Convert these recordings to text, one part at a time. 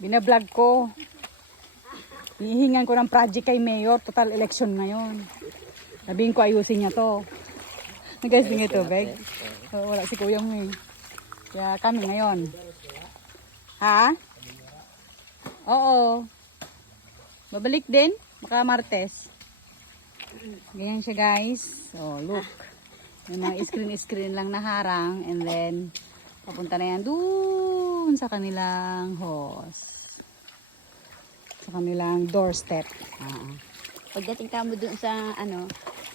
Binablog ko. Hihingan ko ng project kay Mayor. Total election ngayon. Sabihin ko ayusin niya to. Guys, tingin ito, Beg. Wala si Kuya mo eh. Kaya kami ngayon. Ha? Oo. Babalik din. Baka Martes. Ganyan siya guys. So, look. May mga screen lang na harang. And then, papunta na yan doon sa kanilang hose. Sa kanilang doorstep. Pagdating ka mo doon sa ano,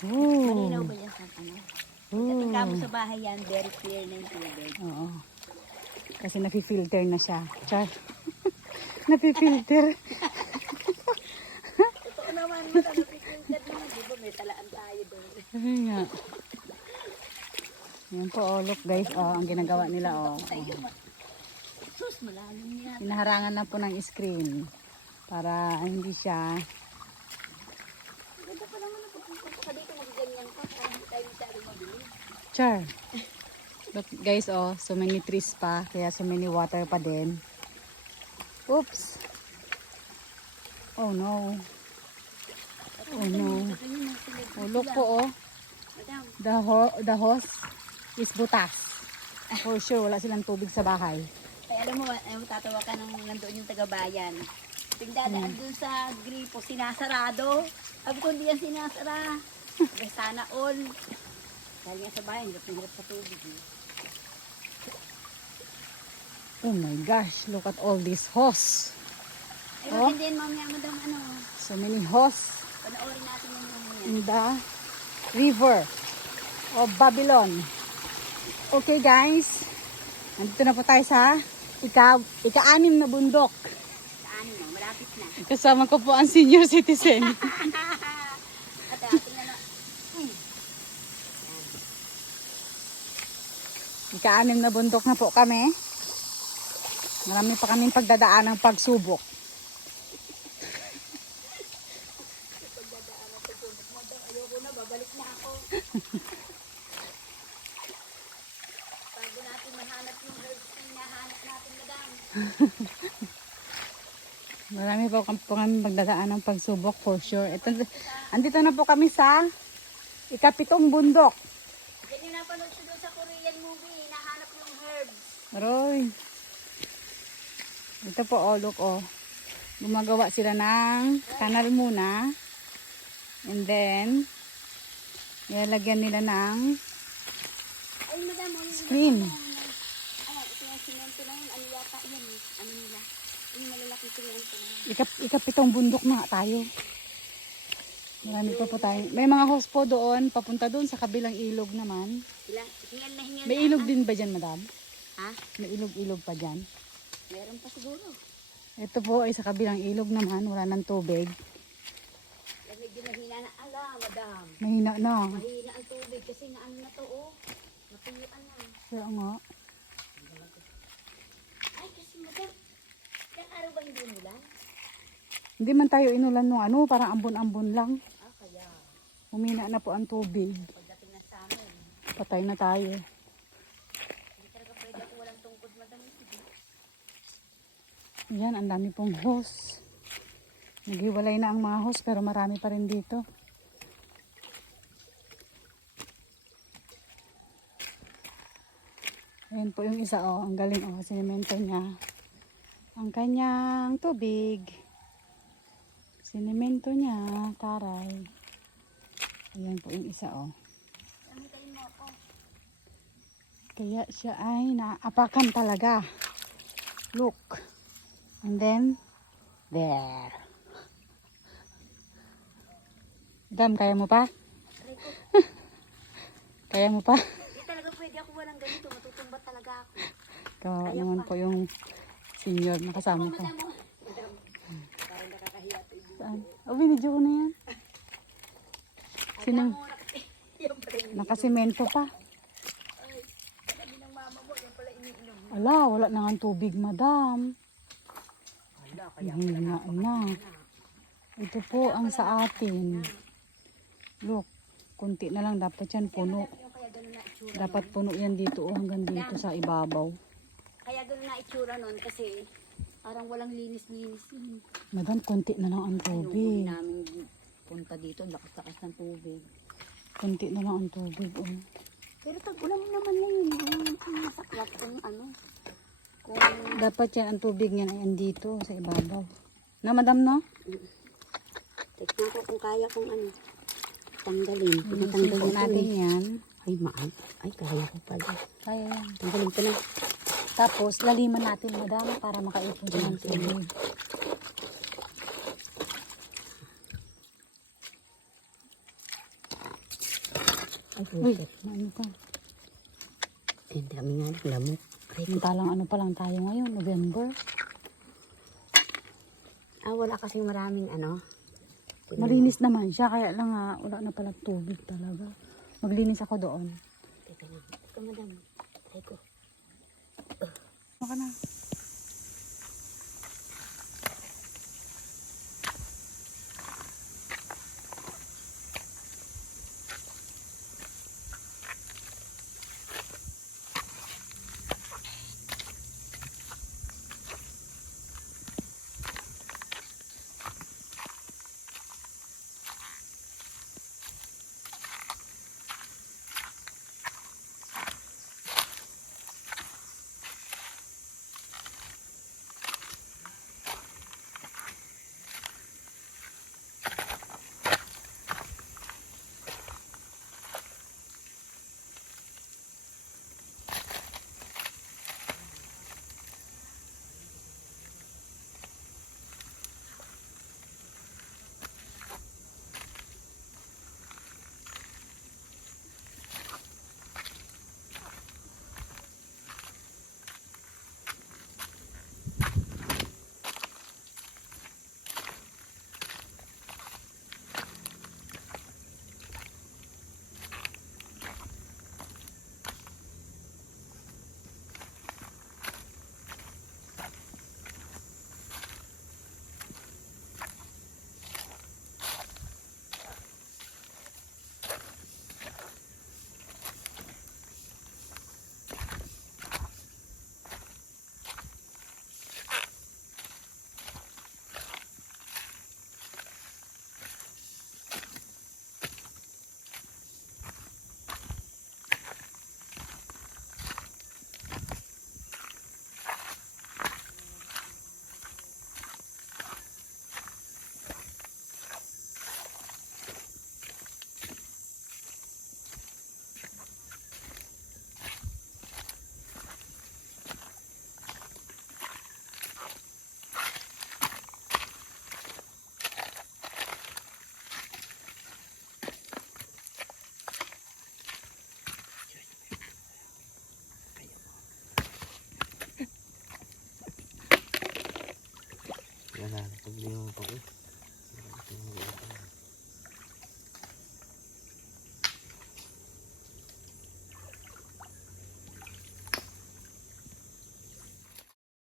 Ooh. malinaw ba yan sa ano? Pagdating ka mo sa bahay yan, very clear na yung tubig. Oo. Kasi nafi-filter na siya. Char. Nafi-filter. Totoo naman mo, nafi-filter naman. Di ba may talaan tayo doon? Ayun nga. Yan po, oh, look guys, oh, ang ginagawa nila, oh. Sus, malalim niya. Hinaharangan na po ng screen para hindi siya. Ganda pa naman napupunta ka dito, magaganyan ka, para hindi tayo masyadong mabili. Char. Look guys, oh, so many trees pa, kaya so many water pa din. Oops. Oh no. Oh no. Oh, look po, oh. Madam, The hose is butas. For sure, wala silang tubig sa bahay. ay alam mo, tatawa ka nang nandoon yung taga-bayan. Tingdadaan doon sa gripo, sinasarado. Sabi ko, hindi yan sinasara. Sabi, sana all. Dahil nga sa bayan, hirap sa tubig. Oh my gosh, look at all this hose. Ay, Oh. maganda yan, mamaya, madam, ano. So many hose Panoorin natin yung mamaya. in the river of Babylon. Okay guys, nandito na po tayo sa ika-anim na bundok. Saan mo, malapit na. Kasama ko po ang senior citizen. At tingnan na. Ika-anim na bundok na po kami. Marami pa kaming pagdadaan ng pagsubok. Ayoko na, babalik na ako. Bago natin mahanap yung herbs na hinahanap natin, madam. Marami po kami pagdadaan ng pagsubok for sure. Andito na po kami sa ikapitong bundok. Yan yung napanood ko doon sa Korean movie, hinahanap yung herbs. Aroy. Ito po, oh, look, oh. Gumagawa sila ng kanal muna. And then, ilalagyan nila ng Ay, madam, yung screen. ito yung simento na yun. Ano yata yan? Ano nila? Yung malalaki simento na yun. Ikapitong bundok na nga tayo. Marami pa po tayo. May mga host po doon, papunta doon sa kabilang ilog naman. Hingal na hingal May na, ilog ah. din ba dyan, madam? Ha? May ilog-ilog pa dyan. Meron pa siguro. Ito po ay sa kabilang ilog naman, wala ng tubig. Yan medyo mahina na. Ala, madam. Mahina na. Mahina ang tubig kasi na ano na to, oh. Matuyuan na. Kaya nga. Ay, kasi madam. Ilang araw ba hindi nila? Hindi man tayo inulan nung ano, parang ambon-ambon lang. Ah, kaya. Humina na po ang tubig. Pagdating na sa amin. Patay na tayo. Hindi talaga pwede ako walang tungkod, madam. Yan, ang dami pong hose. Naghiwalay na ang mga hose pero marami pa rin dito. Ayan po yung isa, oh. Ang galing, oh. Sinemento niya. Ang kanyang tubig. Sinemento niya. Taray. Ayan po yung isa, oh. Samitay mo ako. Kaya siya ay naapakan talaga. Look. And then, there. Dam, kaya mo pa? Kaya mo pa? Hindi talaga pwede ako walang ganito. Matutumba talaga ako. Kawawa naman po yung senior na kasama ko. Madam, parang nakakahiya to. Saan? Oh, binidyo ko na yan. Alam mo, yan pala yung Nakasimento pa. sabi ng mama mo, yan pala iniinom. Ala, wala na nga tubig, madam. Wala, Hina na. Ito po ang sa atin. Look, kunti na lang. Dapat yan puno. yung kaya gano'n na itsura. Dapat puno yan dito, oh, hanggang dito sa ibabaw. Kaya gano'n na itsura nun kasi Parang walang linis-linis yun. Madam, konti na lang ang Yung tubig. namin punta dito, ang lakas-lakas ng tubig. Konti na lang ang tubig. Oh. Pero tag-ulan naman ngayon. Ang masaklap kung ano. Kung Dapat yan, ang tubig niyan ay andito sa ibabaw. Na, madam, no? tignan ko kung kaya kong ano. Tanggalin. Tanggalin Tanggalin natin yan. Ay, maan. Ay, kaya ko pala. Kaya yan. Tanggalin ko na. Tapos, laliman natin, madam, para makaipon din ang tubig. Ay, Uy, buset. ano ka? Ay, ang dami nga ng lamok. Ay, Samantalang ano pa lang tayo ngayon, November. wala kasing maraming ano. Malinis naman siya, kaya lang nga, wala na pala tubig talaga. Maglinis ako doon. Teka na. Teka, madam. Try ko. Ano ka na? Wala na, problema pa eh.